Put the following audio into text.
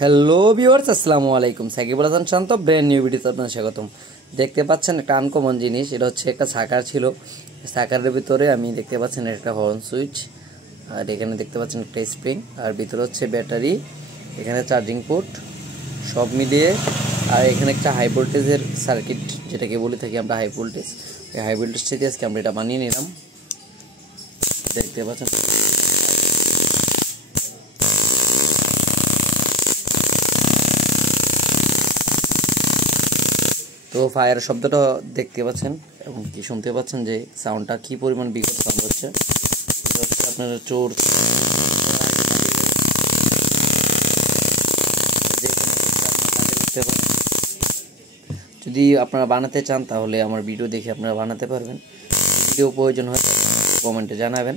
Hello viewers, আসসালামু আলাইকুম। সাকিবুল হাসান শান্ত brand new ভিডিওতে আপনাদের স্বাগতম। দেখতে পাচ্ছেন একটা আনকমন জিনিস, এটা হচ্ছে একটা সাকার ছিল। সাকারের ভিতরে আমি দেখতে পাচ্ছেন একটা হর্ন সুইচ, আর এখানে দেখতে পাচ্ছেন একটা স্প্রিং, আর ভিতরে হচ্ছে ব্যাটারি, এখানে চার্জিং পোর্ট সব মিলিয়ে, আর এখানে একটা হাই ভোল্টেজের সার্কিট যেটাকে বলে থাকি আমরা হাই ভোল্টেজ। এই হাই ভোল্টেজ থেকে আজকে আমরা এটা বানিয়ে নিলাম। দেখতে পাচ্ছেন তো ফায়ার শব্দটা দেখতে পাচ্ছেন এবং কি শুনতে পাচ্ছেন যে সাউন্ডটা কি পরিমাণ বিকট সাউন্ড হচ্ছে। এটা হচ্ছে আপনার চোর যদি আপনারা বানাতে চান তাহলে আমার ভিডিও দেখে আপনারা বানাতে পারবেন। ভিডিও প্রয়োজন হয় কমেন্টে জানাবেন।